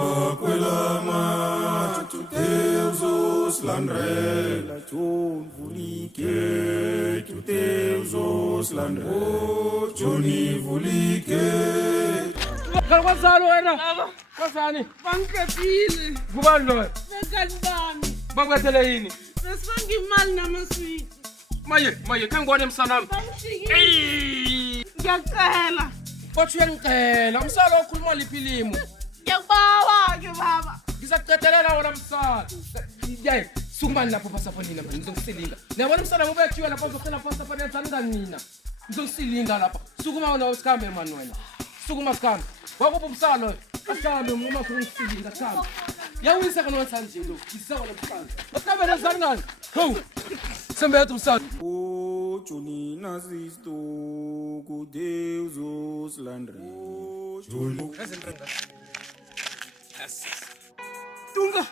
Makwelama, tu Deus os landrela, tu vulike, tu Deus os landrela, Johnny vulike. Kwazalo wena. Kwazani? Bangikepile. Kubani lo? Bekani bami. Bakwethele yini? Besifanga imali namaswiti. Maye, kangone msanami. Bangishiki. Ngiyacela. Kodwa uyangicela, umsalo okhuluma liphilimu. Ngiyakubawa ke baba. Ngizakucedelela wona msalo. Yayi, sukumani lapho pasafonina manje ngizongisilinga. Niyabona umsalo ngoba ethiwa lapho uzocela pasaport enzani kanina. Ngizongisilinga lapha. Sukuma wona usikhambe mani wena. Sukuma sikhambe. Wakuphi umsalo? Asikhambe uma ungisilinga sikhambe. Yawisa kana sanje lo. Isawa lapha. Asikhambe lezani ngani? Ho. Sembethu umsalo. O Johnny nazisto, ku Deus os landrela. Johnny. Tunga.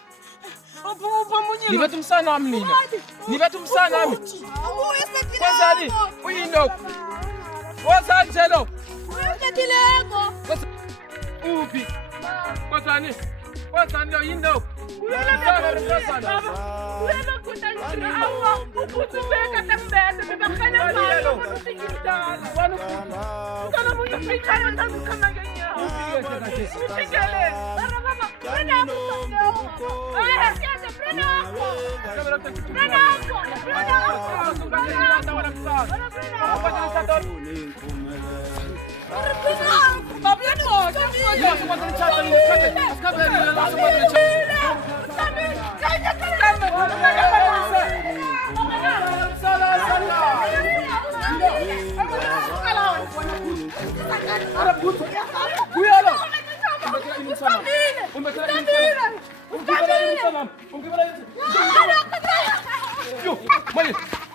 Opa munye. Nibethu umsana wami mina. Nibethu umsana wami. Kwazani? Uyino. Kwazani njalo? Uyaketileko. Uphi? Kwazani? Kwazani lo yino. Uyela kutangira awa. Ukutubeka tembele bebafanya mali. Usikitala. Kana munye fikaya ndakukana ngenya. Usikele. Barababa. Prena hapo. Aya, siaje prena hapo. Prena hapo.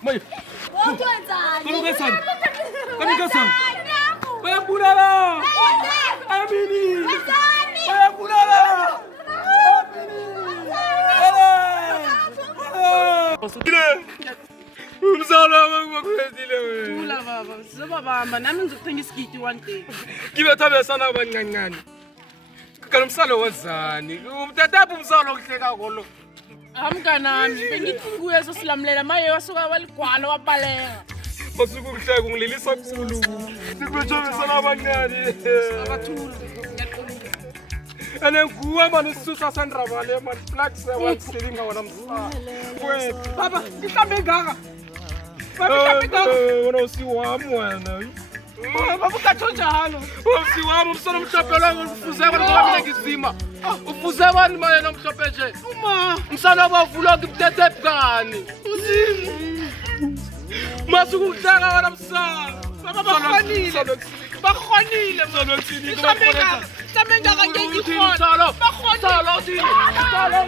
Maye. Bayabulala. Amini. Bayabulala. Umzalo wami bakwethile wena. Ula baba, sizobabamba nami ngizothenga isigidi one day. Ngibethabe sana abancancane. Kana umsalo wazani? Umtatapha umsalo okuhleka kolo. Amkanami, bengithi kuye sosilamulela maye wasuka waligwala wabaleka. Masuku kuhleka ngililisa kukhulu. Sikubethabe sana abancane. Abathula. Ane nguwe manje sisusa sandrabale man flax wakuselinga wona msalo. Wena baba, ihlambe ngaka. Wena usiwami wena. Baba ukathonjalo. Usiwami umsana umhlophe ufuze kwani ngoba mina ngizima. Ufuze kwani manje nomhlophe nje. Uma, Umsana wavula ngibuthethe bukani. uzini. Masuku kuhleka wena msana. Baba bakhonile. Bakhonile Msana wesini Mhlambe ngaka ngeke ngikhona. Bakhonile. Msana